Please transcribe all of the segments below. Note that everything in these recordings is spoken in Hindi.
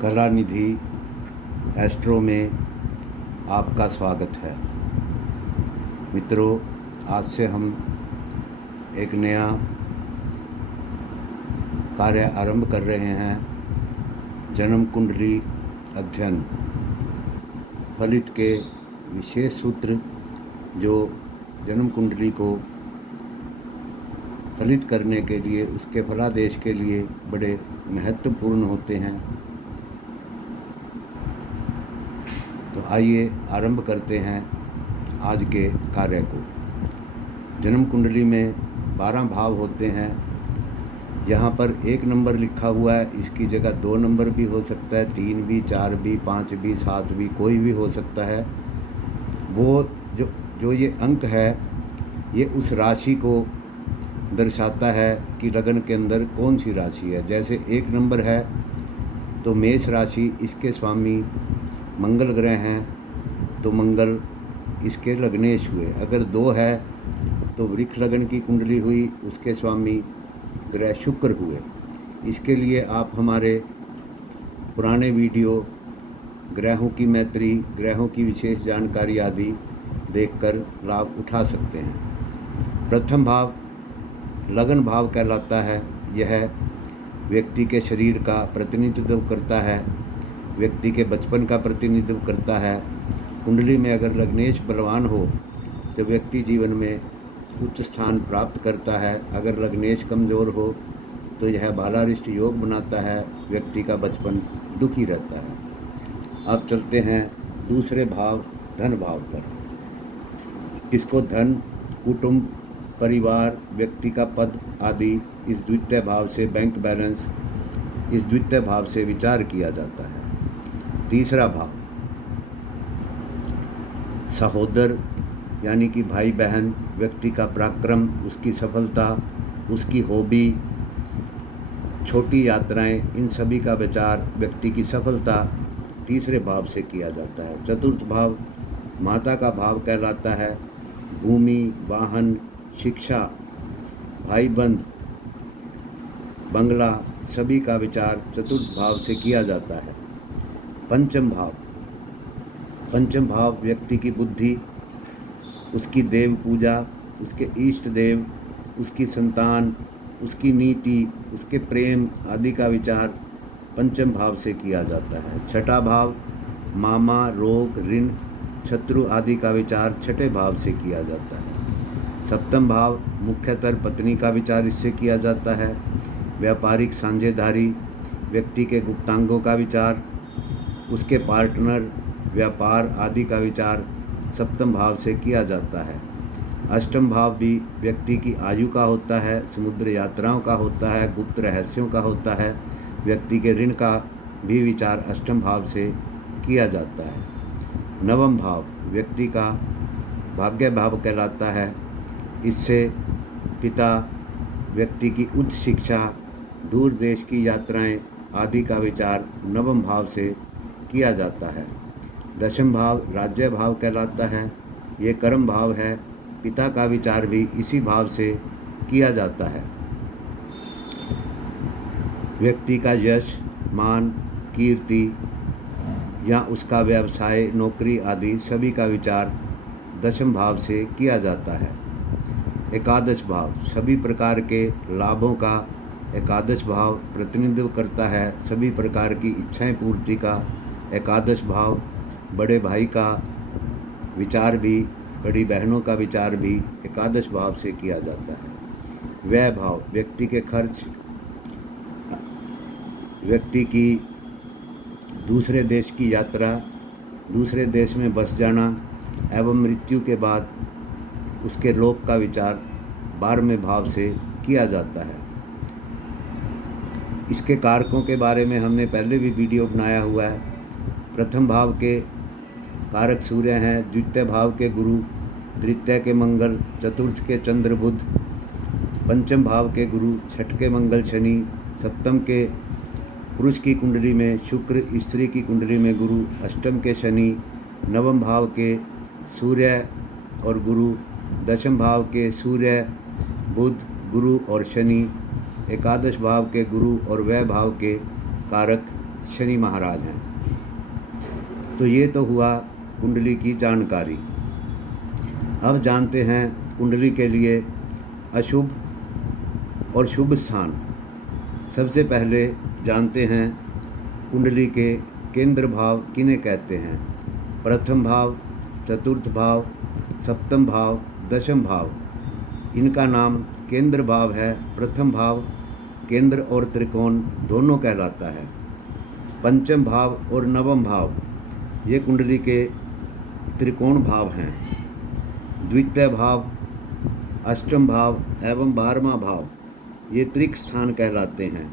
कलानिधि एस्ट्रो में आपका स्वागत है। मित्रों, आज से हम एक नया कार्य आरंभ कर रहे हैं। जन्म कुंडली अध्ययन फलित के विशेष सूत्र जो जन्म कुंडली को फलित करने के लिए, उसके फलादेश के लिए बड़े महत्वपूर्ण होते हैं। तो आइए आरंभ करते हैं आज के कार्य को। जन्म कुंडली में 12 भाव होते हैं। यहाँ पर 1 नंबर लिखा हुआ है, इसकी जगह 2 नंबर भी हो सकता है, 3 भी, 4 भी, 5 भी, 7 भी, कोई भी हो सकता है। वो जो ये अंक है, ये उस राशि को दर्शाता है कि लगन के अंदर कौन सी राशि है। जैसे 1 नंबर है तो मेष राशि, इसके स्वामी मंगल ग्रह हैं तो मंगल इसके लग्नेश हुए। अगर 2 है तो वृक्ष लगन की कुंडली हुई, उसके स्वामी ग्रह शुक्र हुए। इसके लिए आप हमारे पुराने वीडियो ग्रहों की मैत्री, ग्रहों की विशेष जानकारी आदि देखकर लाभ उठा सकते हैं। प्रथम भाव लगन भाव कहलाता है। यह व्यक्ति के शरीर का प्रतिनिधित्व करता है, व्यक्ति के बचपन का प्रतिनिधित्व करता है। कुंडली में अगर लग्नेश बलवान हो तो व्यक्ति जीवन में उच्च स्थान प्राप्त करता है। अगर लग्नेश कमज़ोर हो तो यह बालारिष्ट योग बनाता है, व्यक्ति का बचपन दुखी रहता है। अब चलते हैं दूसरे भाव धन भाव पर। इसको धन, कुटुंब, परिवार, व्यक्ति का पद आदि इस द्वितीय भाव से, बैंक बैलेंस इस द्वितीय भाव से विचार किया जाता है। तीसरा भाव सहोदर यानी कि भाई बहन, व्यक्ति का पराक्रम, उसकी सफलता, उसकी हॉबी, छोटी यात्राएं, इन सभी का विचार व्यक्ति की सफलता तीसरे भाव से किया जाता है। चतुर्थ भाव माता का भाव कहलाता है। भूमि, वाहन, शिक्षा, भाई बंध, बंगला, सभी का विचार चतुर्थ भाव से किया जाता है। पंचम भाव व्यक्ति की बुद्धि, उसकी देव पूजा, उसके इष्ट देव, उसकी संतान, उसकी नीति, उसके प्रेम आदि का विचार पंचम भाव से किया जाता है। छठा भाव मामा, रोग, ऋण, शत्रु आदि का विचार छठे भाव से किया जाता है। सप्तम भाव मुख्यतः पत्नी का विचार इससे किया जाता है। व्यापारिक साझेदारी, व्यक्ति के गुप्तांगों का विचार, उसके पार्टनर, व्यापार आदि का विचार सप्तम भाव से किया जाता है। अष्टम भाव भी व्यक्ति की आयु का होता है, समुद्र यात्राओं का होता है, गुप्त रहस्यों का होता है। व्यक्ति के ऋण का भी विचार अष्टम भाव से किया जाता है। नवम भाव व्यक्ति का भाग्य भाव कहलाता है। इससे पिता, व्यक्ति की उच्च शिक्षा, दूर देश की यात्राएं आदि का विचार नवम भाव से किया जाता है। दशम भाव राज्य भाव कहलाता है। ये कर्म भाव है। पिता का विचार भी इसी भाव से किया जाता है। व्यक्ति का यश, मान, कीर्ति या उसका व्यवसाय, नौकरी आदि सभी का विचार दशम भाव से किया जाता है। एकादश भाव सभी प्रकार के लाभों का एकादश भाव प्रतिनिधित्व करता है। सभी प्रकार की इच्छाएं पूर्ति का एकादश भाव, बड़े भाई का विचार भी, बड़ी बहनों का विचार भी एकादश भाव से किया जाता है। व्यय भाव व्यक्ति के खर्च, व्यक्ति की दूसरे देश की यात्रा, दूसरे देश में बस जाना एवं मृत्यु के बाद उसके लोक का विचार 12वें भाव से किया जाता है। इसके कारकों के बारे में हमने पहले भी वीडियो बनाया हुआ है। प्रथम भाव के कारक सूर्य हैं, द्वितीय भाव के गुरु, तृतीय के मंगल, चतुर्थ के चंद्र बुध, पंचम भाव के गुरु, छठ के मंगल शनि, सप्तम के पुरुष की कुंडली में शुक्र, स्त्री की कुंडली में गुरु, अष्टम के शनि, नवम भाव के सूर्य और गुरु, दशम भाव के सूर्य, बुध, गुरु और शनि, एकादश भाव के गुरु और व्यय भाव के कारक शनि महाराज हैं। तो ये तो हुआ कुंडली की जानकारी। अब जानते हैं कुंडली के लिए अशुभ और शुभ स्थान। सबसे पहले जानते हैं कुंडली के केंद्र भाव किन्हें कहते हैं। प्रथम भाव, चतुर्थ भाव, सप्तम भाव, दशम भाव, इनका नाम केंद्र भाव है। प्रथम भाव केंद्र और त्रिकोण दोनों कहलाता है। पंचम भाव और नवम भाव ये कुंडली के त्रिकोण भाव हैं। द्वितीय भाव, अष्टम भाव एवं 12वां भाव ये त्रिक स्थान कहलाते हैं।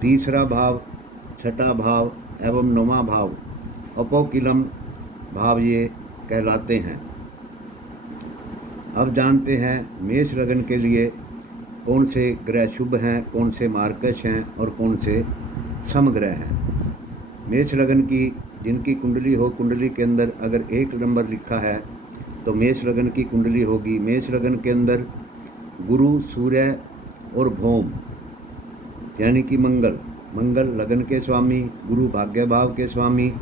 तीसरा भाव, छठा भाव एवं 9वां भाव अपोकिलम भाव ये कहलाते हैं। अब जानते हैं मेष लग्न के लिए कौन से ग्रह शुभ हैं, कौन से मार्कश हैं और कौन से समग्रह हैं। मेष लग्न की जिनकी कुंडली हो, कुंडली के अंदर अगर 1 नंबर लिखा है तो मेष लग्न की कुंडली होगी। मेष लग्न के अंदर गुरु, सूर्य और भौम यानी कि मंगल लग्न के स्वामी, गुरु भाग्य भाव के स्वामी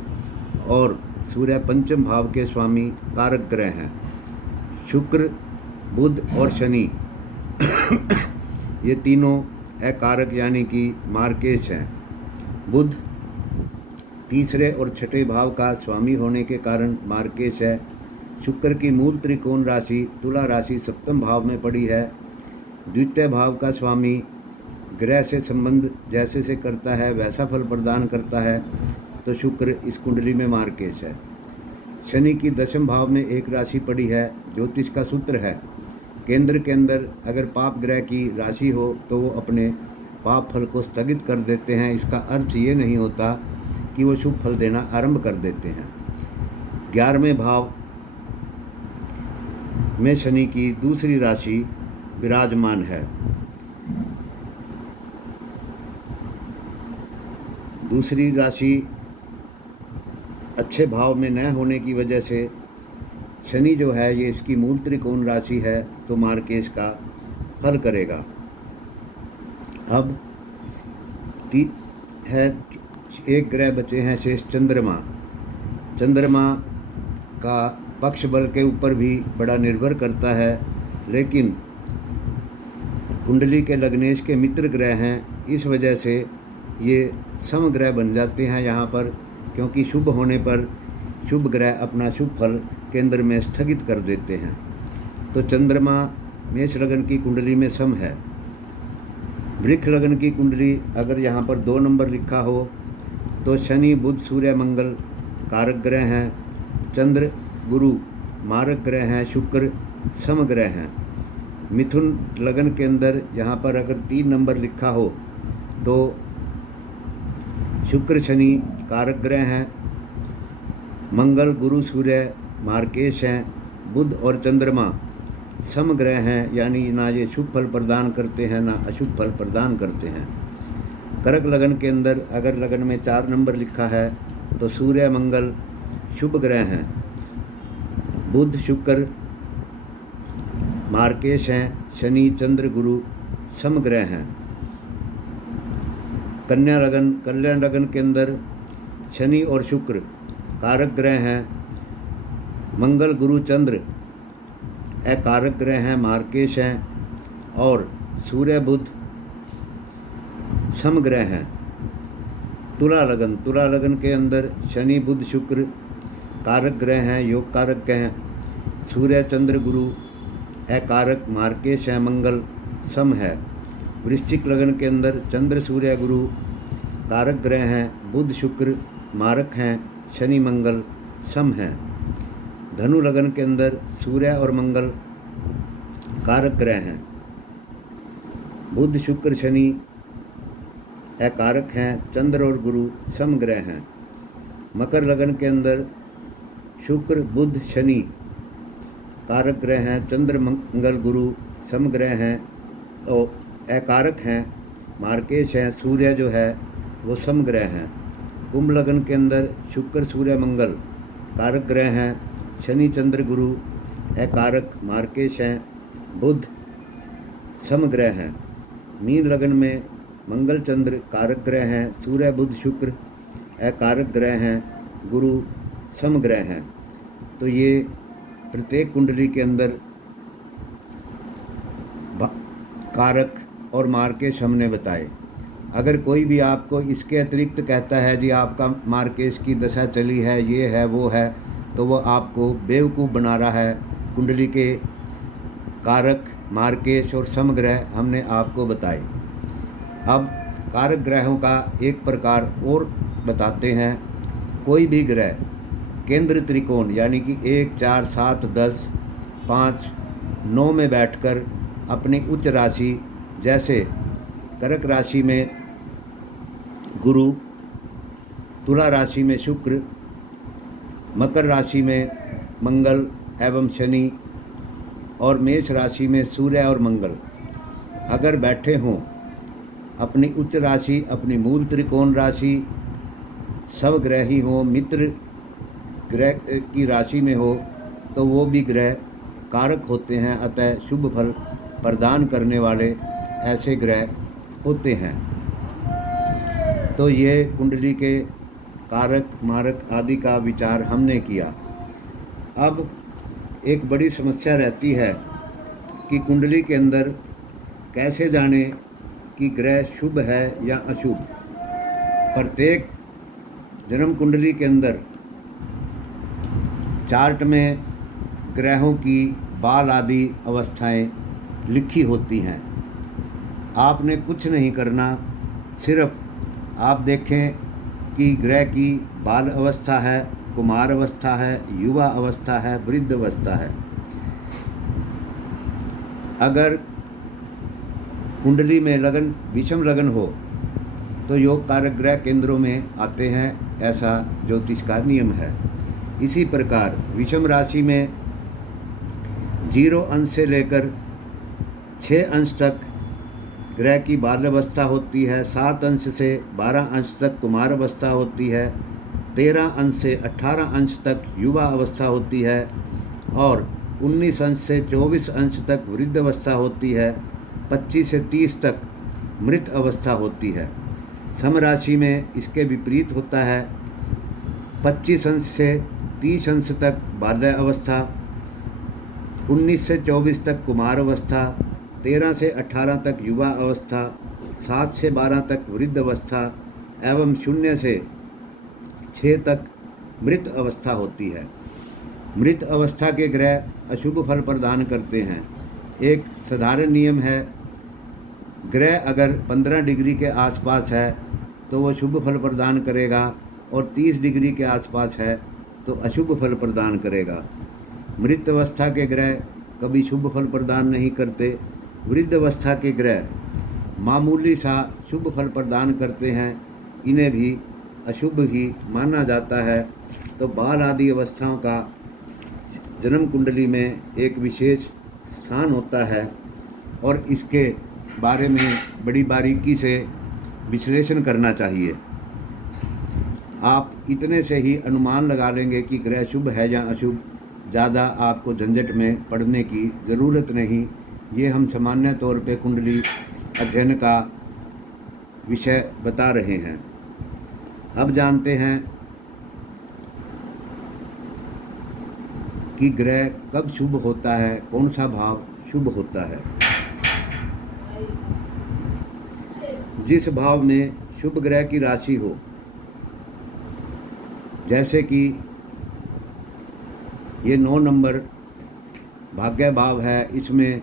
और सूर्य पंचम भाव के स्वामी कारक ग्रह हैं। शुक्र, बुध और शनि ये तीनों अकारक यानी कि मार्केश हैं। बुध तीसरे और छठे भाव का स्वामी होने के कारण मार्केश है। शुक्र की मूल त्रिकोण राशि तुला राशि सप्तम भाव में पड़ी है। द्वितीय भाव का स्वामी ग्रह से संबंध जैसे से करता है वैसा फल प्रदान करता है, तो शुक्र इस कुंडली में मार्केश है। शनि की दशम भाव में एक राशि पड़ी है। ज्योतिष का सूत्र है केंद्र के अंदर अगर पाप ग्रह की राशि हो तो वो अपने पाप फल को स्थगित कर देते हैं। इसका अर्थ ये नहीं होता कि वो शुभ फल देना आरंभ कर देते हैं। 11वें भाव में शनि की दूसरी राशि विराजमान है। दूसरी राशि अच्छे भाव में न होने की वजह से शनि जो है ये इसकी मूल त्रिकोण राशि है, तो मार्केश का फल करेगा। अब है एक ग्रह बचे हैं शेष चंद्रमा। चंद्रमा का पक्ष बल के ऊपर भी बड़ा निर्भर करता है, लेकिन कुंडली के लग्नेश के मित्र ग्रह हैं, इस वजह से ये समग्रह बन जाते हैं यहाँ पर, क्योंकि शुभ होने पर शुभ ग्रह अपना शुभ फल केंद्र में स्थगित कर देते हैं। तो चंद्रमा मेष लग्न की कुंडली में सम है। वृक्ष लग्न की कुंडली अगर यहाँ पर 2 नंबर लिखा हो तो शनि, बुध, सूर्य, मंगल कारक ग्रह हैं। चंद्र, गुरु मारक ग्रह हैं। शुक्र समग्रह हैं। मिथुन लग्न के अंदर यहाँ पर अगर 3 नंबर लिखा हो तो शुक्र, शनि कारक ग्रह हैं। मंगल, गुरु, सूर्य मार्केश हैं। बुध और चंद्रमा समग्रह हैं, यानी ना ये शुभ फल प्रदान करते हैं ना अशुभ फल प्रदान करते हैं। कर्क लगन के अंदर अगर लगन में 4 नंबर लिखा है तो सूर्य, मंगल शुभ ग्रह हैं। बुध, शुक्र मार्केश हैं। शनि, चंद्र, गुरु समग्रह हैं। कन्या लगन के अंदर शनि और शुक्र कारक ग्रह हैं। मंगल, गुरु, चंद्र अकारक ग्रह हैं, मार्केश हैं। और सूर्य, बुध समग्रह हैं। तुला लगन के अंदर शनि, बुध, शुक्र कारक ग्रह हैं, योग कारक हैं। सूर्य, चंद्र, गुरु अकारक मार्केश है, मंगल सम है। वृश्चिक लगन के अंदर चंद्र, सूर्य, गुरु कारक ग्रह हैं। बुध, शुक्र मारक हैं, शनि, मंगल सम हैं। धनु लगन के अंदर सूर्य और मंगल कारक ग्रह हैं। बुध, शुक्र, शनि अकारक हैं। चंद्र और गुरु सम ग्रह हैं। मकर लगन के अंदर शुक्र, बुध, शनि कारक ग्रह हैं। चंद्र, मंगल, गुरु सम ग्रह हैं और अकारक हैं, मार्केश हैं। सूर्य जो है वो सम ग्रह हैं। कुंभ लगन के अंदर शुक्र, सूर्य, मंगल कारक ग्रह हैं। शनि, चंद्र, गुरु अकारक मार्केश हैं। बुध सम ग्रह हैं। मीन लगन में मंगल, चंद्र कारक ग्रह हैं। सूर्य, बुध, शुक्र अकारक ग्रह हैं, गुरु समग्रह हैं। तो ये प्रत्येक कुंडली के अंदर कारक और मार्केश हमने बताए। अगर कोई भी आपको इसके अतिरिक्त कहता है जी आपका मार्केश की दशा चली है, ये है वो है, तो वो आपको बेवकूफ़ बना रहा है। कुंडली के कारक, मार्केश और समग्रह हमने आपको बताए। अब कारक ग्रहों का एक प्रकार और बताते हैं। कोई भी ग्रह केंद्र त्रिकोण यानी कि 1, 4, 7, 10, 5, 9 में बैठकर अपनी उच्च राशि, जैसे कर्क राशि में गुरु, तुला राशि में शुक्र, मकर राशि में मंगल एवं शनि और मेष राशि में सूर्य और मंगल अगर बैठे हों, अपनी उच्च राशि, अपनी मूल त्रिकोण राशि सब ग्रह ही हो, मित्र ग्रह की राशि में हो, तो वो भी ग्रह कारक होते हैं। अतः शुभ फल प्रदान करने वाले ऐसे ग्रह होते हैं। तो ये कुंडली के कारक, मारक आदि का विचार हमने किया। अब एक बड़ी समस्या रहती है कि कुंडली के अंदर कैसे जाने कि ग्रह शुभ है या अशुभ। प्रत्येक जन्म कुंडली के अंदर चार्ट में ग्रहों की बाल आदि अवस्थाएं लिखी होती हैं। आपने कुछ नहीं करना, सिर्फ आप देखें कि ग्रह की बाल अवस्था है, कुमार अवस्था है, युवा अवस्था है, वृद्ध अवस्था है। अगर कुंडली में लगन, विषम लगन हो तो योग कारक ग्रह केंद्रों में आते हैं, ऐसा ज्योतिष का नियम है। इसी प्रकार विषम राशि में 0 अंश से लेकर 6 अंश तक ग्रह की बाल अवस्था होती है, 7 अंश से 12 अंश तक कुमार अवस्था होती है, 13 अंश से 18 अंश तक युवा अवस्था होती है और 19 अंश से 24 अंश तक वृद्ध अवस्था होती है, 25 से 30 तक मृत अवस्था होती है। सम राशि में इसके विपरीत होता है, 25 अंश से 30 अंश तक बाल्य अवस्था, 19 से 24 तक कुमार अवस्था, 13 से 18 तक युवा अवस्था, 7 से 12 तक वृद्ध अवस्था एवं 0 से 6 तक मृत अवस्था होती है। मृत अवस्था के ग्रह अशुभ फल प्रदान करते हैं। एक साधारण नियम है, ग्रह अगर 15 डिग्री के आसपास है तो वो शुभ फल प्रदान करेगा और 30 डिग्री के आसपास है तो अशुभ फल प्रदान करेगा। मृत अवस्था के ग्रह कभी शुभ फल प्रदान नहीं करते। वृद्ध अवस्था के ग्रह मामूली सा शुभ फल प्रदान करते हैं, इन्हें भी अशुभ ही माना जाता है। तो बाल आदि अवस्थाओं का जन्म कुंडली में एक विशेष स्थान होता है और इसके बारे में बड़ी बारीकी से विश्लेषण करना चाहिए। आप इतने से ही अनुमान लगा लेंगे कि ग्रह शुभ है या अशुभ। ज़्यादा आपको झंझट में पड़ने की ज़रूरत नहीं। ये हम सामान्य तौर पे कुंडली अध्ययन का विषय बता रहे हैं। अब जानते हैं कि ग्रह कब शुभ होता है, कौन सा भाव शुभ होता है। जिस भाव में शुभ ग्रह की राशि हो, जैसे कि ये 9 नंबर भाग्य भाव है, इसमें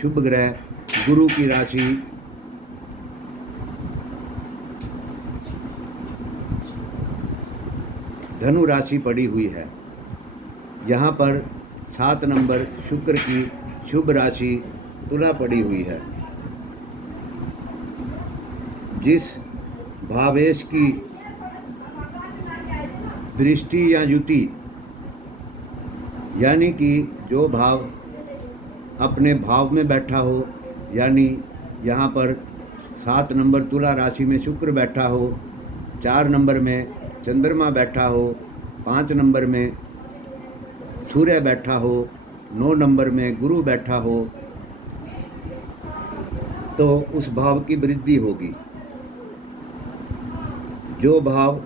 शुभ ग्रह गुरु की राशि धनु राशि पड़ी हुई है। यहाँ पर 7 नंबर शुक्र की शुभ राशि तुला पड़ी हुई है। जिस भावेश की दृष्टि या युति, यानी कि जो भाव अपने भाव में बैठा हो, यानी यहाँ पर 7 नंबर तुला राशि में शुक्र बैठा हो, 4 नंबर में चंद्रमा बैठा हो, 5 नंबर में सूर्य बैठा हो, 9 नंबर में गुरु बैठा हो, तो उस भाव की वृद्धि होगी। जो भाव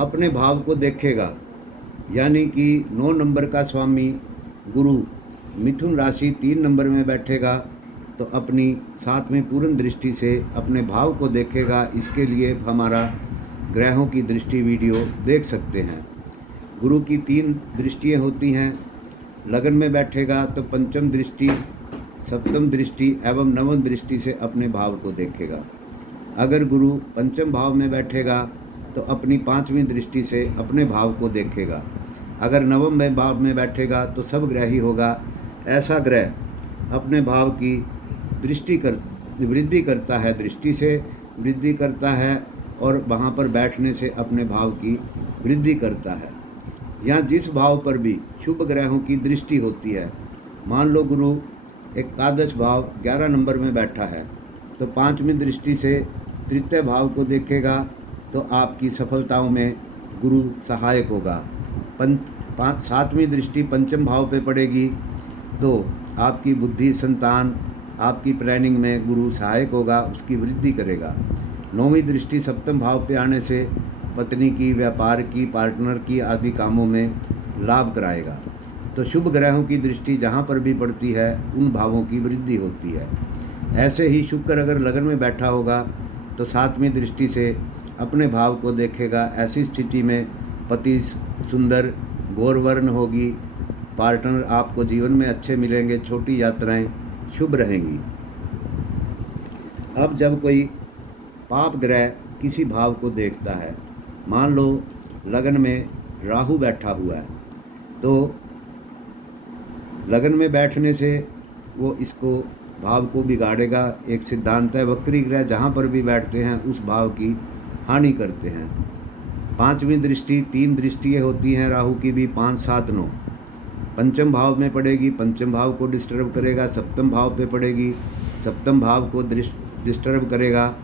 अपने भाव को देखेगा, यानी कि 9 नंबर का स्वामी गुरु मिथुन राशि 3 नंबर में बैठेगा तो अपनी 7वीं पूर्ण दृष्टि से अपने भाव को देखेगा। इसके लिए हमारा ग्रहों की दृष्टि वीडियो देख सकते हैं। गुरु की 3 दृष्टियाँ होती हैं। लगन में बैठेगा तो पंचम दृष्टि, सप्तम दृष्टि एवं नवम दृष्टि से अपने भाव को देखेगा। अगर गुरु पंचम भाव में बैठेगा तो अपनी 5वीं दृष्टि से अपने भाव को देखेगा। अगर नवम भाव में बैठेगा तो सब ग्रही होगा। ऐसा ग्रह अपने भाव की वृद्धि करता है, दृष्टि से वृद्धि करता है और वहाँ पर बैठने से अपने भाव की वृद्धि करता है। यहाँ जिस भाव पर भी शुभ ग्रहों की दृष्टि होती है, मान लो गुरु एकादश भाव 11 नंबर में बैठा है तो 5वीं दृष्टि से तृतीय भाव को देखेगा तो आपकी सफलताओं में गुरु सहायक होगा। 7वीं दृष्टि पंचम भाव पे पड़ेगी तो आपकी बुद्धि, संतान, आपकी प्लानिंग में गुरु सहायक होगा, उसकी वृद्धि करेगा। 9वीं दृष्टि सप्तम भाव पे आने से पत्नी की, व्यापार की, पार्टनर की आदि कामों में लाभ कराएगा। तो शुभ ग्रहों की दृष्टि जहाँ पर भी पड़ती है उन भावों की वृद्धि होती है। ऐसे ही शुक्र अगर लगन में बैठा होगा तो 7वीं दृष्टि से अपने भाव को देखेगा। ऐसी स्थिति में पति सुंदर गौरवर्ण होगी, पार्टनर आपको जीवन में अच्छे मिलेंगे, छोटी यात्राएं शुभ रहेंगी। अब जब कोई पाप ग्रह किसी भाव को देखता है, मान लो लगन में राहु बैठा हुआ है तो लगन में बैठने से वो इसको भाव को बिगाड़ेगा। एक सिद्धांत है, वक्री ग्रह जहाँ पर भी बैठते हैं उस भाव की हानि करते हैं। 5वीं दृष्टि, 3 दृष्टियाँ होती हैं राहु की भी, 5, 7, 9। पंचम भाव में पड़ेगी, पंचम भाव को डिस्टर्ब करेगा। सप्तम भाव पे पड़ेगी, सप्तम भाव को डिस्टर्ब करेगा।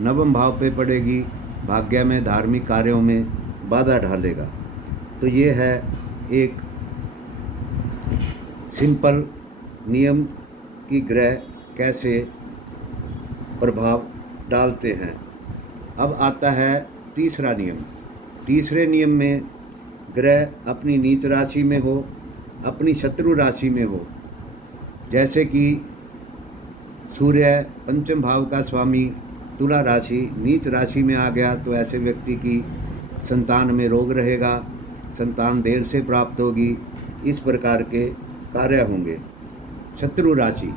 नवम भाव पे पड़ेगी, भाग्य में, धार्मिक कार्यों में बाधा डालेगा। तो ये है एक सिंपल नियम कि ग्रह कैसे प्रभाव डालते हैं। अब आता है तीसरा नियम। तीसरे नियम में ग्रह अपनी नीच राशि में हो, अपनी शत्रु राशि में हो, जैसे कि सूर्य पंचम भाव का स्वामी तुला राशि नीच राशि में आ गया तो ऐसे व्यक्ति की संतान में रोग रहेगा, संतान देर से प्राप्त होगी, इस प्रकार के कार्य होंगे। शत्रु राशि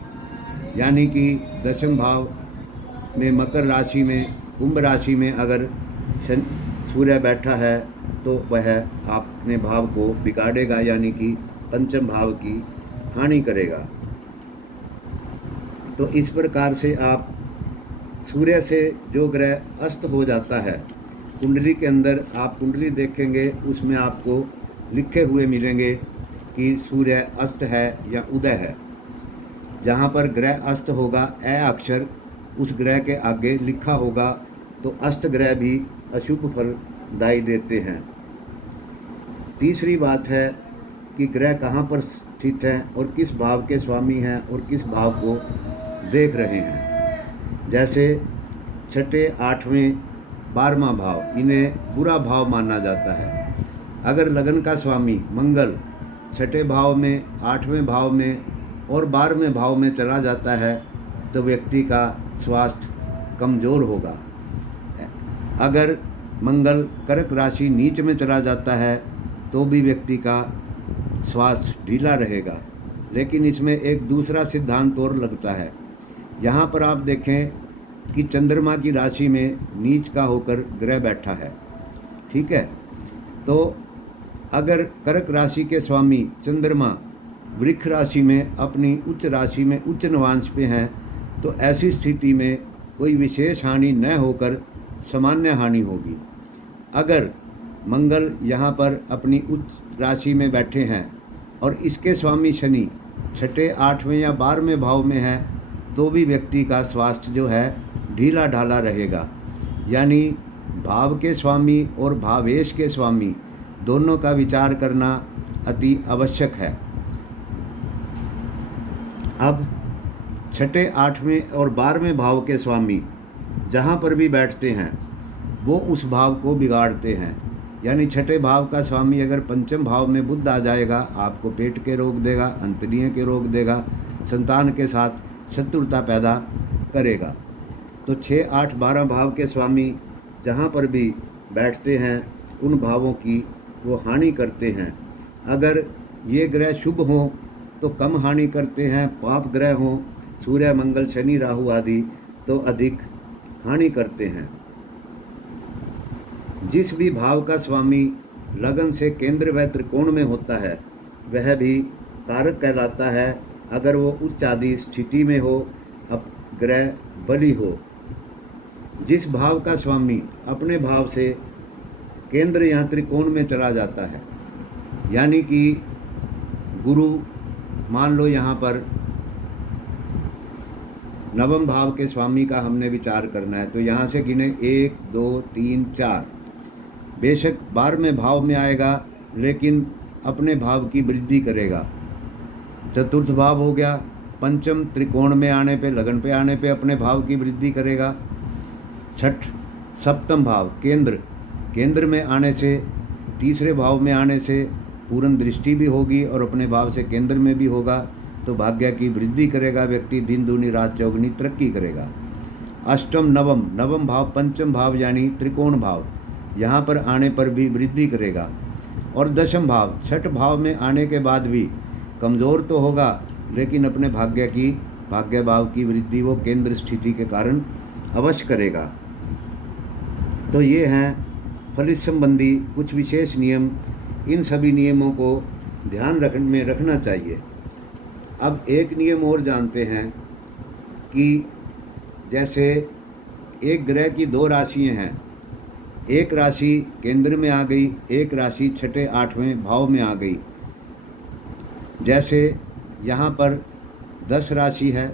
यानी कि 10वें भाव में, मकर राशि में, कुंभ राशि में अगर सूर्य बैठा है तो वह अपने भाव को बिगाड़ेगा, यानी कि पंचम भाव की हानि करेगा। तो इस प्रकार से आप सूर्य से जो ग्रह अस्त हो जाता है, कुंडली के अंदर आप कुंडली देखेंगे उसमें आपको लिखे हुए मिलेंगे कि सूर्य अस्त है या उदय है। जहाँ पर ग्रह अस्त होगा, ए अक्षर उस ग्रह के आगे लिखा होगा तो अस्त ग्रह भी अशुभ फलदायी देते हैं। तीसरी बात है कि ग्रह कहाँ पर स्थित हैं और किस भाव के स्वामी हैं और किस भाव को देख रहे हैं। जैसे 6ठे, 8वें, 12वां भाव, इन्हें बुरा भाव माना जाता है। अगर लगन का स्वामी मंगल 6ठे भाव में, 8वें भाव में और 12वें भाव में चला जाता है तो व्यक्ति का स्वास्थ्य कमज़ोर होगा। अगर मंगल कर्क राशि नीच में चला जाता है तो भी व्यक्ति का स्वास्थ्य ढीला रहेगा। लेकिन इसमें एक दूसरा सिद्धांत और लगता है। यहाँ पर आप देखें कि चंद्रमा की राशि में नीच का होकर ग्रह बैठा है, ठीक है। तो अगर कर्क राशि के स्वामी चंद्रमा वृक्ष राशि में अपनी उच्च राशि में उच्च नवांश पे हैं तो ऐसी स्थिति में कोई विशेष हानि न होकर सामान्य हानि होगी। अगर मंगल यहाँ पर अपनी उच्च राशि में बैठे हैं और इसके स्वामी शनि 6ठे, 8वें या 12वें भाव में है तो भी व्यक्ति का स्वास्थ्य जो है ढीला ढाला रहेगा। यानी भाव के स्वामी और भावेश के स्वामी दोनों का विचार करना अति आवश्यक है। अब 6ठे, 8वें और 12वें भाव के स्वामी जहाँ पर भी बैठते हैं वो उस भाव को बिगाड़ते हैं। यानी छठे भाव का स्वामी अगर पंचम भाव में बुध आ जाएगा, आपको पेट के रोग देगा, अंतड़ियों के रोग देगा, संतान के साथ शत्रुता पैदा करेगा। तो 6, 8, 12 भाव के स्वामी जहाँ पर भी बैठते हैं उन भावों की वो हानि करते हैं। अगर ये ग्रह शुभ हों तो कम हानि करते हैं, पाप ग्रह हों सूर्य, मंगल, शनि, राहु आदि तो अधिक हानि करते हैं। जिस भी भाव का स्वामी लगन से केंद्र व त्रिकोण में होता है वह भी कारक कहलाता है। अगर वो उच्च आदि स्थिति में हो, अब ग्रह बली हो। जिस भाव का स्वामी अपने भाव से केंद्र या त्रिकोण में चला जाता है, यानी कि गुरु मान लो यहाँ पर नवम भाव के स्वामी का हमने विचार करना है, तो यहाँ से गिने 1, 2, 3, 4। बेशक 12वें भाव में आएगा लेकिन अपने भाव की वृद्धि करेगा। चतुर्थ भाव हो गया, पंचम त्रिकोण में आने पे, लगन पे आने पे अपने भाव की वृद्धि करेगा। छठ सप्तम भाव केंद्र में आने से, तीसरे भाव में आने से पूर्ण दृष्टि भी होगी और अपने भाव से केंद्र में भी होगा, तो भाग्य की वृद्धि करेगा। व्यक्ति दिन दूनी रात चौगुनी तरक्की करेगा। अष्टम नवम भाव पंचम भाव यानी त्रिकोण भाव, यहाँ पर आने पर भी वृद्धि करेगा। और दशम भाव छठ भाव में आने के बाद भी कमज़ोर तो होगा लेकिन अपने भाग्य भाव की वृद्धि वो केंद्र स्थिति के कारण अवश्य करेगा। तो ये हैं फलित संबंधी कुछ विशेष नियम। इन सभी नियमों को ध्यान में रखना चाहिए। अब एक नियम और जानते हैं कि जैसे एक ग्रह की 2 राशियां हैं, एक राशि केंद्र में आ गई, एक राशि छठे 8वें भाव में आ गई। जैसे यहाँ पर 10 राशि है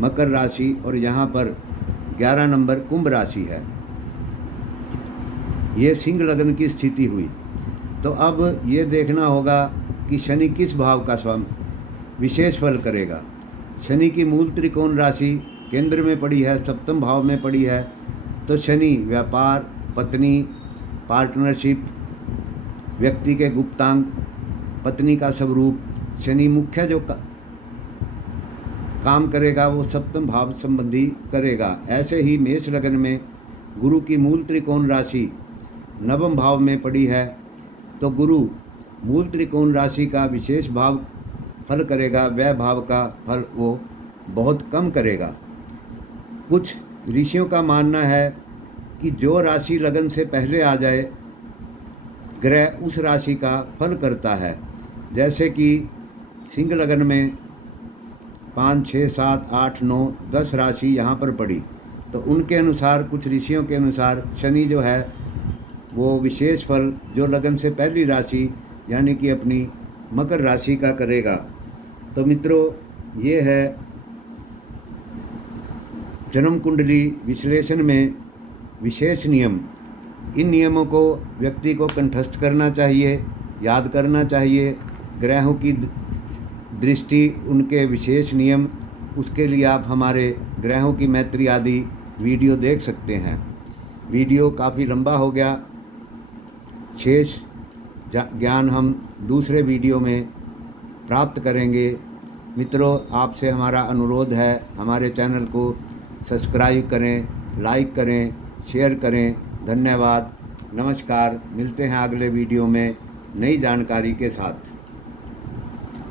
मकर राशि और यहाँ पर 11 नंबर कुंभ राशि है। ये सिंह लगन की स्थिति हुई। तो अब ये देखना होगा कि शनि किस भाव का स्वामी विशेष फल करेगा। शनि की मूल त्रिकोण राशि केंद्र में पड़ी है, सप्तम भाव में पड़ी है, तो शनि व्यापार, पत्नी, पार्टनरशिप, व्यक्ति के गुप्तांग, पत्नी का स्वरूप, शनि मुख्य जो काम करेगा वो सप्तम भाव संबंधी करेगा। ऐसे ही मेष लगन में गुरु की मूल त्रिकोण राशि नवम भाव में पड़ी है, तो गुरु मूल त्रिकोण राशि का विशेष भाव फल करेगा, वह भाव का फल वो बहुत कम करेगा। कुछ ऋषियों का मानना है कि जो राशि लगन से पहले आ जाए ग्रह उस राशि का फल करता है। जैसे कि सिंह लगन में 5, 6, 7, 8, 9, 10 राशि यहाँ पर पड़ी, तो उनके अनुसार, कुछ ऋषियों के अनुसार शनि जो है वो विशेष फल जो लगन से पहली राशि यानी कि अपनी मकर राशि का करेगा। तो मित्रों, ये है जन्म कुंडली विश्लेषण में विशेष नियम। इन नियमों को व्यक्ति को कंठस्थ करना चाहिए, याद करना चाहिए। ग्रहों की दृष्टि, उनके विशेष नियम, उसके लिए आप हमारे ग्रहों की मैत्री आदि वीडियो देख सकते हैं। वीडियो काफ़ी लंबा हो गया, शेष ज्ञान हम दूसरे वीडियो में प्राप्त करेंगे। मित्रों, आपसे हमारा अनुरोध है, हमारे चैनल को सब्सक्राइब करें, लाइक करें, शेयर करें। धन्यवाद, नमस्कार। मिलते हैं अगले वीडियो में नई जानकारी के साथ।